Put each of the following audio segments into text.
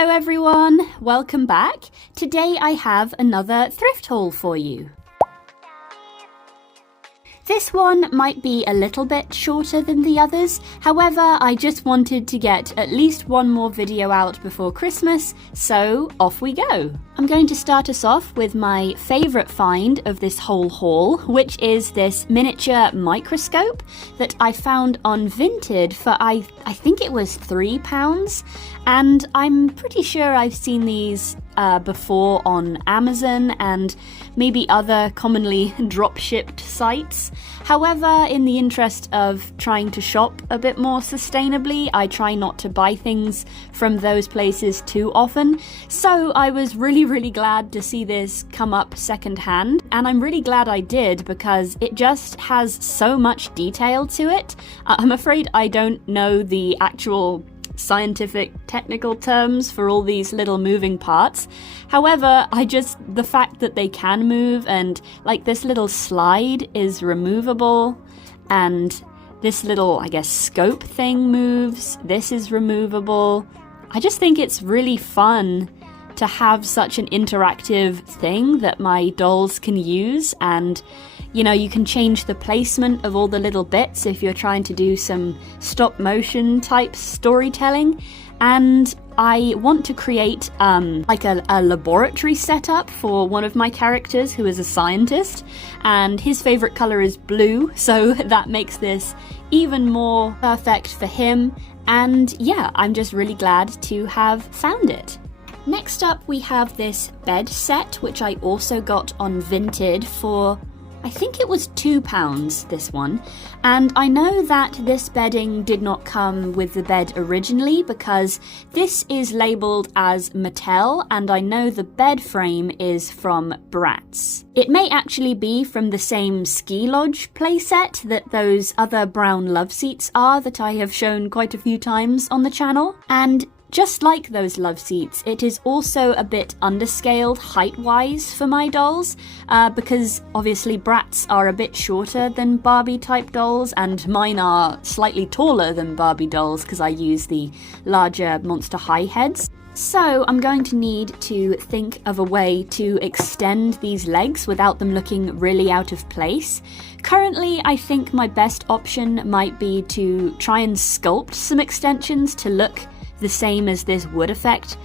Hello everyone, welcome back. Today I have another thrift haul for you. This one might be a little bit shorter than the others, however, I just wanted to get at least one more video out before Christmas, so off we go. I'm going to start us off with my favourite find of this whole haul, which is this miniature microscope that I found on Vinted for I think it was £3, and I'm pretty sure I've seen these before on Amazon and maybe other commonly drop-shipped sites. However, in the interest of trying to shop a bit more sustainably, I try not to buy things from those places too often. So I was really glad to see this come up secondhand, and I'm really glad I did because it just has so much detail to it. I'm afraid I don't know the actual scientific technical terms for all these little moving parts. However, the fact that they can move, and like this little slide is removable, and this little, I guess, scope thing moves, this is removable. I just think it's really fun to have such an interactive thing that my dolls can use, and you know, you can change the placement of all the little bits if you're trying to do some stop motion type storytelling. And I want to create like a laboratory setup for one of my characters who is a scientist, and his favorite color is blue, so that makes this even more perfect for him. And yeah, I'm just really glad to have found it. Next up, we have this bed set, which I also got on Vinted for, I think it was £2, this one. And I know that this bedding did not come with the bed originally because this is labelled as Mattel, and I know the bed frame is from Bratz. It may actually be from the same ski lodge playset that those other brown love seats are that I have shown quite a few times on the channel. And just like those love seats, it is also a bit underscaled height-wise for my dolls, because obviously Bratz are a bit shorter than Barbie-type dolls, and mine are slightly taller than Barbie dolls because I use the larger Monster High heads. So I'm going to need to think of a way to extend these legs without them looking really out of place. Currently, I think my best option might be to try and sculpt some extensions to look the same as this wood effect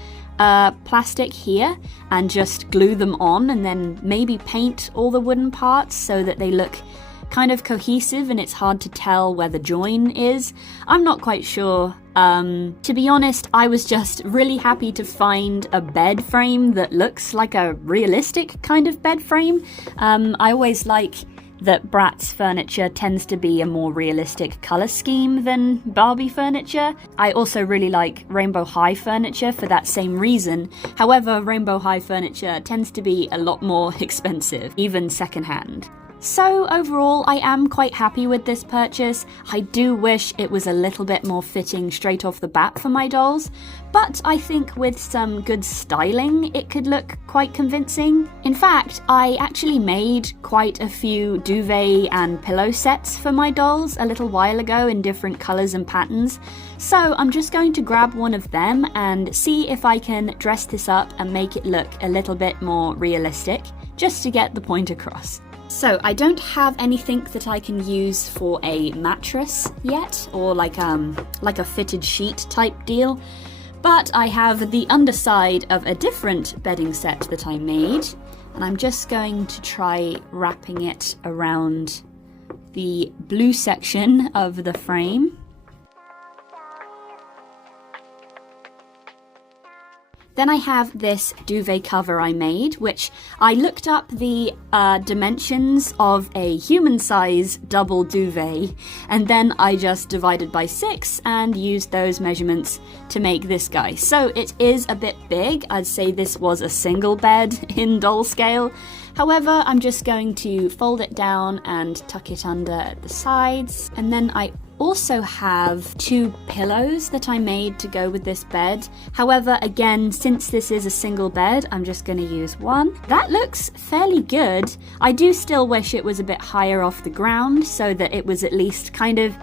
plastic here, and just glue them on and then maybe paint all the wooden parts so that they look kind of cohesive and it's hard to tell where the join is. I'm not quite sure. To be honest, I was just really happy to find a bed frame that looks like a realistic kind of bed frame. I always like that Bratz furniture tends to be a more realistic colour scheme than Barbie furniture. I also really like Rainbow High furniture for that same reason. However, Rainbow High furniture tends to be a lot more expensive, even secondhand. So overall, I am quite happy with this purchase. I do wish it was a little bit more fitting straight off the bat for my dolls, but I think with some good styling, it could look quite convincing. In fact, I actually made quite a few duvet and pillow sets for my dolls a little while ago in different colours and patterns. So I'm just going to grab one of them and see if I can dress this up and make it look a little bit more realistic, just to get the point across. So I don't have anything that I can use for a mattress yet, or like a fitted sheet type deal, but I have the underside of a different bedding set that I made, and I'm just going to try wrapping it around the blue section of the frame. Then I have this duvet cover I made, which I looked up the dimensions of a human-size double duvet, and then I just divided by 6 and used those measurements to make this guy. So it is a bit big. I'd say this was a single bed in doll scale. However, I'm just going to fold it down and tuck it under at the sides, and then I also have 2 pillows that I made to go with this bed. However, again, since this is a single bed, I'm just going to use one. That looks fairly good. I do still wish it was a bit higher off the ground so that it was at least kind of,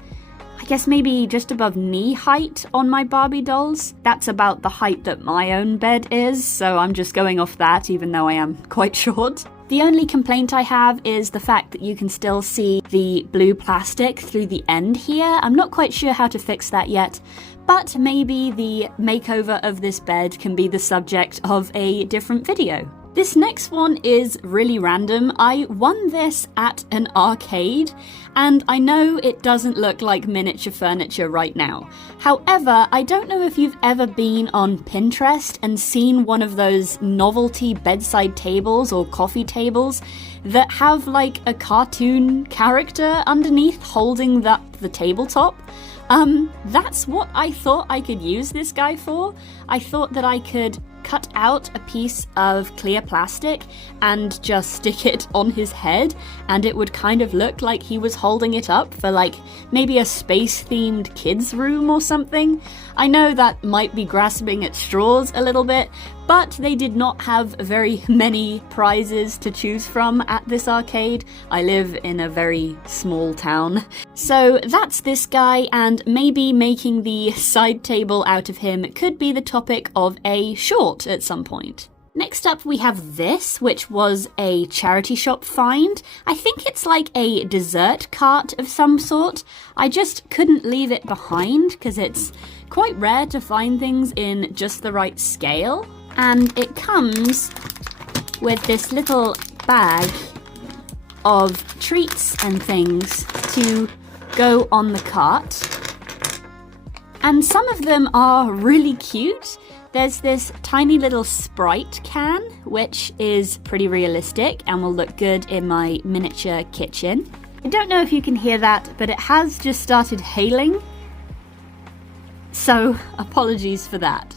I guess maybe just above knee height on my Barbie dolls. That's about the height that my own bed is, so I'm just going off that even though I am quite short. The only complaint I have is the fact that you can still see the blue plastic through the end here. I'm not quite sure how to fix that yet, but maybe the makeover of this bed can be the subject of a different video. This next one is really random. I won this at an arcade, and I know it doesn't look like miniature furniture right now. However, I don't know if you've ever been on Pinterest and seen one of those novelty bedside tables or coffee tables that have like a cartoon character underneath holding up the tabletop. That's what I thought I could use this guy for. I thought that I could cut out a piece of clear plastic and just stick it on his head, and it would kind of look like he was holding it up for like maybe a space-themed kids' room or something. I know that might be grasping at straws a little bit, but they did not have very many prizes to choose from at this arcade. I live in a very small town. So that's this guy, and maybe making the side table out of him could be the topic of a short at some point. Next up we have this, which was a charity shop find. I think it's like a dessert cart of some sort. I just couldn't leave it behind because it's quite rare to find things in just the right scale. And it comes with this little bag of treats and things to go on the cart. And some of them are really cute. There's this tiny little Sprite can, which is pretty realistic and will look good in my miniature kitchen. I don't know if you can hear that, but it has just started hailing. So apologies for that.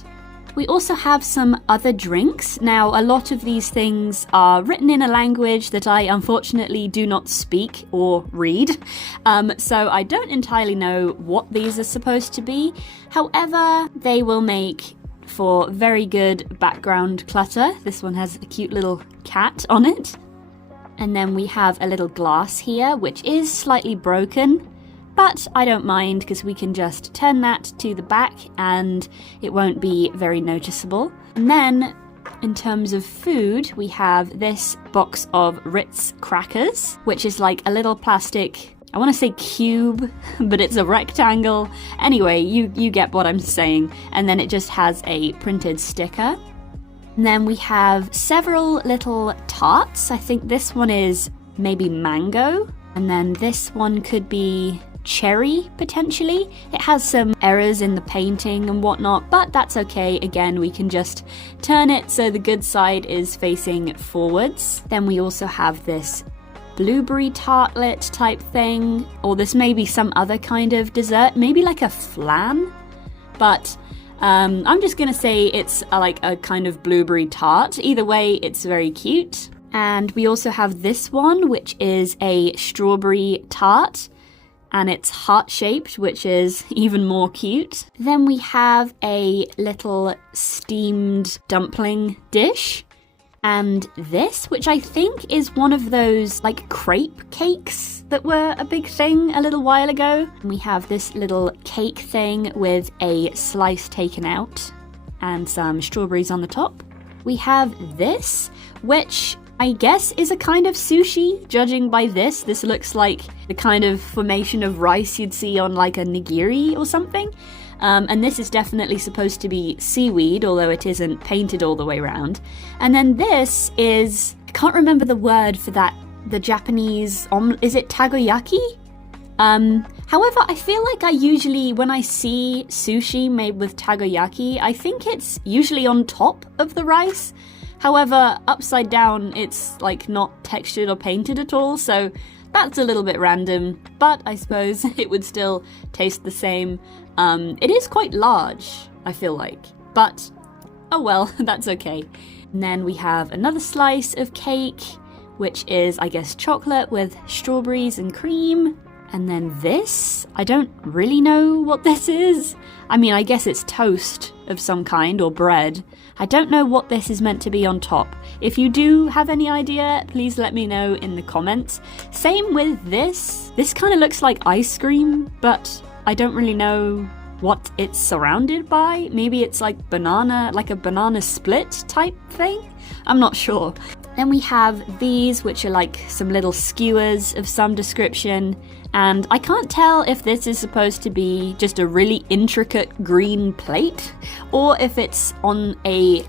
We also have some other drinks. Now, a lot of these things are written in a language that I unfortunately do not speak or read, so I don't entirely know what these are supposed to be. However, they will make for very good background clutter. This one has a cute little cat on it. And then we have a little glass here, which is slightly broken. But I don't mind because we can just turn that to the back and it won't be very noticeable. And then in terms of food, we have this box of Ritz crackers, which is like a little plastic, I want to say cube, but it's a rectangle. Anyway, you get what I'm saying. And then it just has a printed sticker. And then we have several little tarts. I think this one is maybe mango. And then this one could be cherry, potentially. It has some errors in the painting and whatnot, but that's okay. Again, we can just turn it so the good side is facing forwards. Then we also have this blueberry tartlet type thing, or this may be some other kind of dessert, maybe like a flan, but I'm just gonna say it's like a kind of blueberry tart. Either way, it's very cute. And we also have this one, which is a strawberry tart, and it's heart-shaped, which is even more cute. Then we have a little steamed dumpling dish, and this, which I think is one of those like crepe cakes that were a big thing a little while ago. And we have this little cake thing with a slice taken out and some strawberries on the top. We have this, which I guess is a kind of sushi, judging by this. This looks like the kind of formation of rice you'd see on like a nigiri or something. And this is definitely supposed to be seaweed, although it isn't painted all the way around. And then this is, I can't remember the word for that, the Japanese, is it takoyaki? However, I feel like I usually, when I see sushi made with takoyaki, I think it's usually on top of the rice. However, upside down, it's like not textured or painted at all, so that's a little bit random, but I suppose it would still taste the same. It is quite large, I feel like, but oh well, that's okay. And then we have another slice of cake, which is, I guess, chocolate with strawberries and cream. And then this, I don't really know what this is. I mean, I guess it's toast of some kind or bread. I don't know what this is meant to be on top. If you do have any idea, please let me know in the comments. Same with this. This kind of looks like ice cream, but I don't really know what it's surrounded by. Maybe it's like banana, like a banana split type thing? I'm not sure. Then we have these, which are like some little skewers of some description. And I can't tell if this is supposed to be just a really intricate green plate or if it's on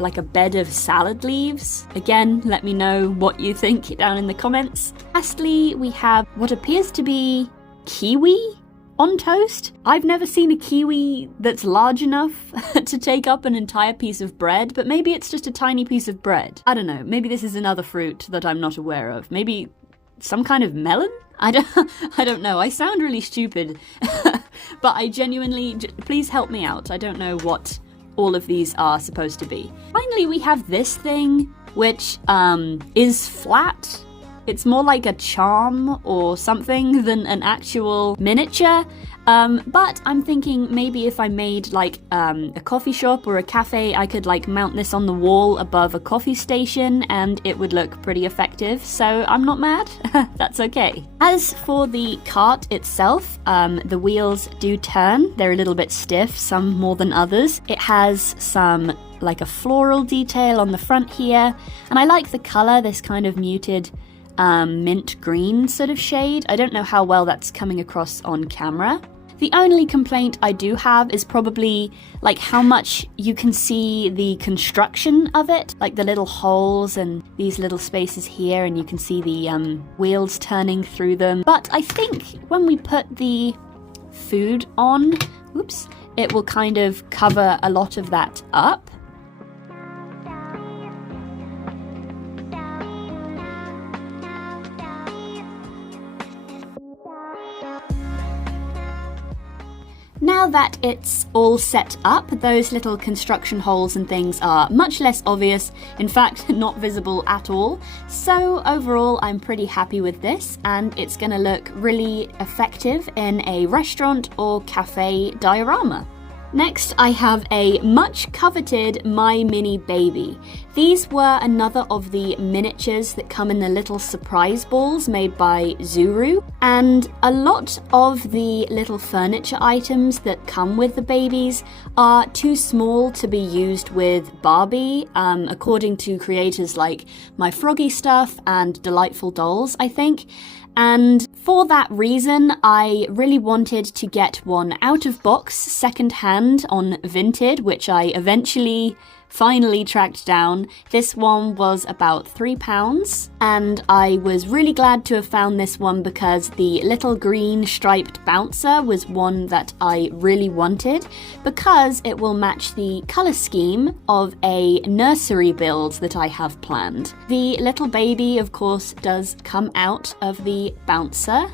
like a bed of salad leaves. Again, let me know what you think down in the comments. Lastly, we have what appears to be kiwi on toast. I've never seen a kiwi that's large enough to take up an entire piece of bread, but maybe it's just a tiny piece of bread. I don't know, maybe this is another fruit that I'm not aware of. Maybe some kind of melon? I don't know. I sound really stupid, but I genuinely, please help me out. I don't know what all of these are supposed to be. Finally, we have this thing, which is flat. It's more like a charm or something than an actual miniature. But I'm thinking maybe if I made like a coffee shop or a cafe, I could like mount this on the wall above a coffee station and it would look pretty effective. So I'm not mad. That's okay. As for the cart itself, the wheels do turn. They're a little bit stiff, some more than others. It has some like a floral detail on the front here. And I like the color, this kind of muted mint green sort of shade. I don't know how well that's coming across on camera. The only complaint I do have is probably like how much you can see the construction of it, like the little holes and these little spaces here, and you can see the wheels turning through them. But I think when we put the food on, it will kind of cover a lot of that up. Now that it's all set up, those little construction holes and things are much less obvious, in fact, not visible at all. So overall, I'm pretty happy with this, and it's gonna look really effective in a restaurant or cafe diorama. Next, I have a much coveted My Mini Baby. These were another of the miniatures that come in the little surprise balls made by Zuru. And a lot of the little furniture items that come with the babies are too small to be used with Barbie, according to creators like My Froggy Stuff and Delightful Dolls, I think. And for that reason, I really wanted to get one out of box, secondhand on Vinted, which I finally tracked down. This one was about £3, and I was really glad to have found this one because the little green striped bouncer was one that I really wanted because it will match the colour scheme of a nursery build that I have planned. The little baby, of course, does come out of the bouncer.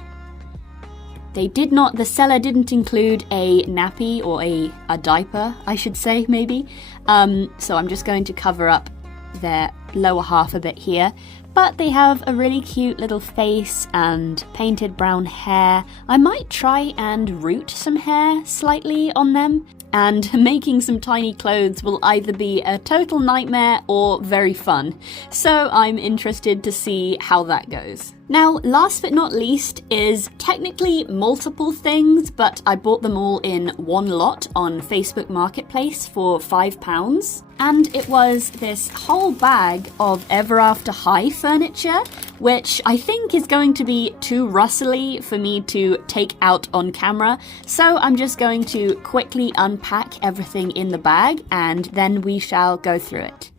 The seller didn't include a nappy or a diaper, I should say, maybe. So I'm just going to cover up their lower half a bit here. But they have a really cute little face and painted brown hair. I might try and root some hair slightly on them. And making some tiny clothes will either be a total nightmare or very fun. So I'm interested to see how that goes. Now, last but not least is technically multiple things, but I bought them all in one lot on Facebook Marketplace for £5. And it was this whole bag of Ever After High furniture, which I think is going to be too rustly for me to take out on camera. So I'm just going to quickly unpack everything in the bag and then we shall go through it.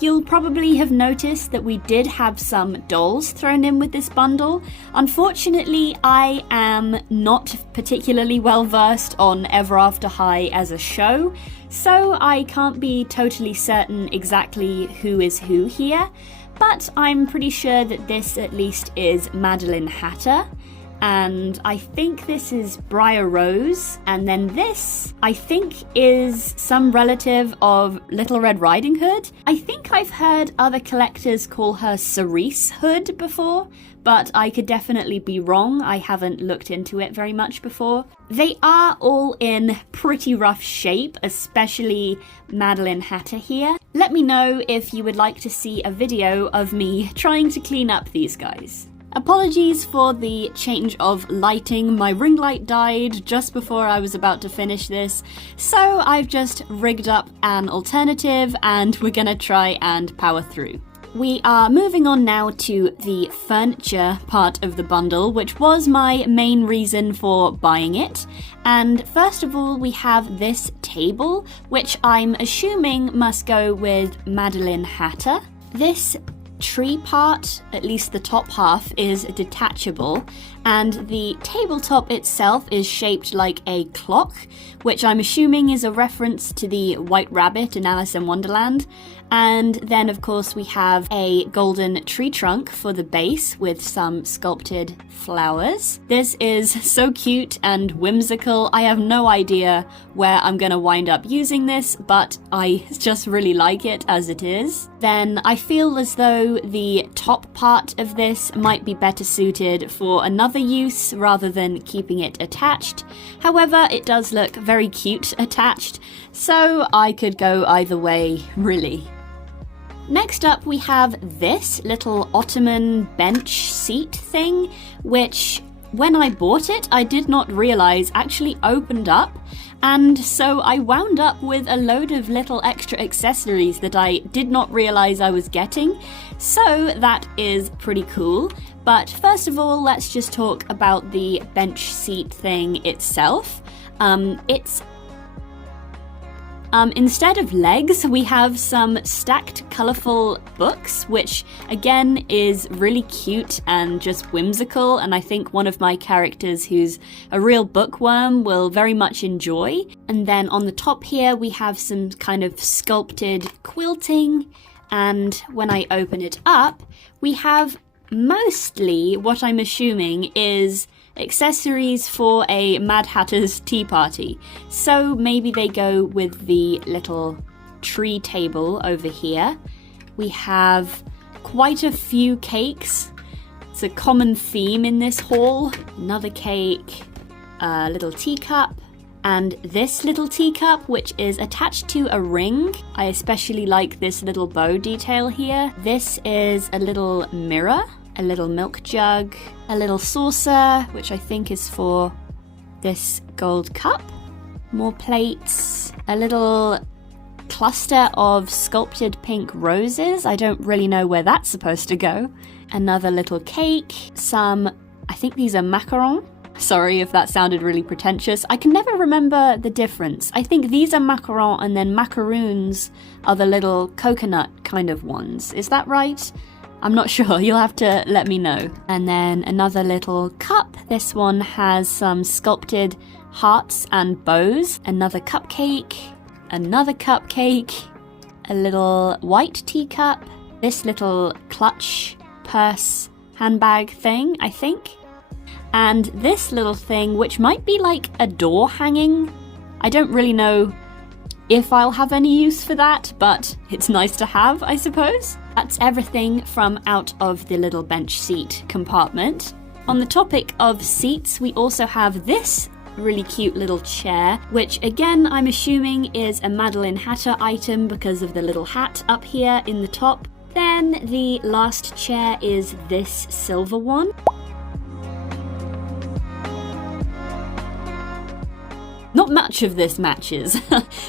You'll probably have noticed that we did have some dolls thrown in with this bundle. Unfortunately, I am not particularly well versed on Ever After High as a show, so I can't be totally certain exactly who is who here, but I'm pretty sure that this at least is Madeline Hatter. And I think this is Briar Rose, and then this, I think, is some relative of Little Red Riding Hood. I think I've heard other collectors call her Cerise Hood before, but I could definitely be wrong. I haven't looked into it very much before. They are all in pretty rough shape, especially Madeline Hatter here. Let me know if you would like to see a video of me trying to clean up these guys. Apologies for the change of lighting. My ring light died just before I was about to finish this, so I've just rigged up an alternative and we're gonna try and power through. We are moving on now to the furniture part of the bundle, which was my main reason for buying it. And first of all, we have this table, which I'm assuming must go with Madeline Hatter. This tree part, at least the top half, is detachable, and the tabletop itself is shaped like a clock, which I'm assuming is a reference to the White Rabbit in Alice in Wonderland. And then of course we have a golden tree trunk for the base with some sculpted flowers. This is so cute and whimsical. I have no idea where I'm gonna wind up using this, but I just really like it as it is. Then I feel as though the top part of this might be better suited for another use rather than keeping it attached. However, it does look very cute attached, so I could go either way, really. Next up, we have this little ottoman bench seat thing, which when I bought it, I did not realize actually opened up. And so I wound up with a load of little extra accessories that I did not realize I was getting. So that is pretty cool. But first of all, let's just talk about the bench seat thing itself. Instead of legs, we have some stacked colourful books, which again is really cute and just whimsical, and I think one of my characters who's a real bookworm will very much enjoy. And then on the top here we have some kind of sculpted quilting, and when I open it up we have mostly what I'm assuming is accessories for a Mad Hatter's tea party. So maybe they go with the little tree table over here. We have quite a few cakes. It's a common theme in this haul. Another cake, a little teacup, and this little teacup, which is attached to a ring. I especially like this little bow detail here. This is a little mirror, a little milk jug, a little saucer, which I think is for this gold cup, more plates, a little cluster of sculpted pink roses. I don't really know where that's supposed to go. Another little cake, some, I think these are macarons. Sorry if that sounded really pretentious. I can never remember the difference. I think these are macarons and then macaroons are the little coconut kind of ones. Is that right? I'm not sure, you'll have to let me know. And then another little cup. This one has some sculpted hearts and bows. Another cupcake, a little white teacup, this little clutch, purse, handbag thing, I think. And this little thing, which might be like a door hanging. I don't really know if I'll have any use for that, but it's nice to have, I suppose. That's everything from out of the little bench seat compartment. On the topic of seats, we also have this really cute little chair, which again I'm assuming is a Madeline Hatter item because of the little hat up here in the top. Then the last chair is this silver one. Not much of this matches,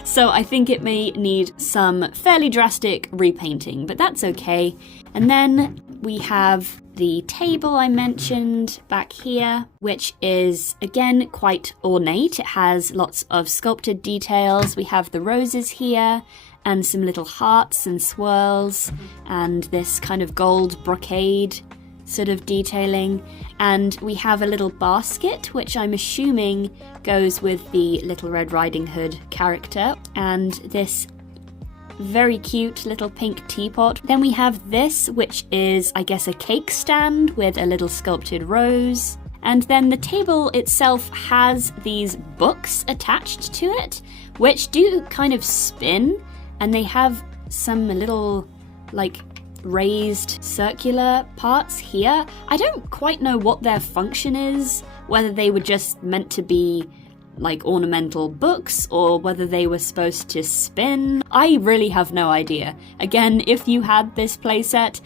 so I think it may need some fairly drastic repainting, but that's okay. And then we have the table I mentioned back here, which is again quite ornate. It has lots of sculpted details. We have the roses here and some little hearts and swirls and this kind of gold brocade sort of detailing. And we have a little basket, which I'm assuming goes with the Little Red Riding Hood character, and this very cute little pink teapot. Then we have this, which is, I guess, a cake stand with a little sculpted rose. And then the table itself has these books attached to it, which do kind of spin, and they have some little, like, raised circular parts here. I don't quite know what their function is, whether they were just meant to be like ornamental books or whether they were supposed to spin. I really have no idea. Again, if you had this playset,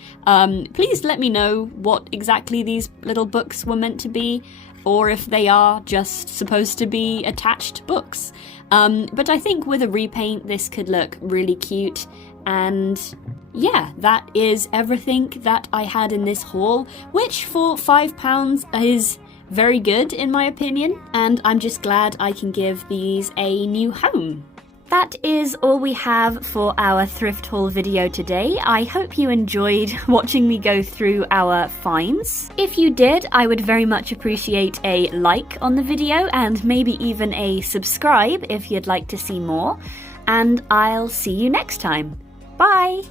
please let me know what exactly these little books were meant to be, or if they are just supposed to be attached books. But I think with a repaint this could look really cute, and yeah, that is everything that I had in this haul, which for £5 is very good in my opinion, and I'm just glad I can give these a new home. That is all we have for our thrift haul video today. I hope you enjoyed watching me go through our finds. If you did, I would very much appreciate a like on the video and maybe even a subscribe if you'd like to see more. And I'll see you next time. Bye!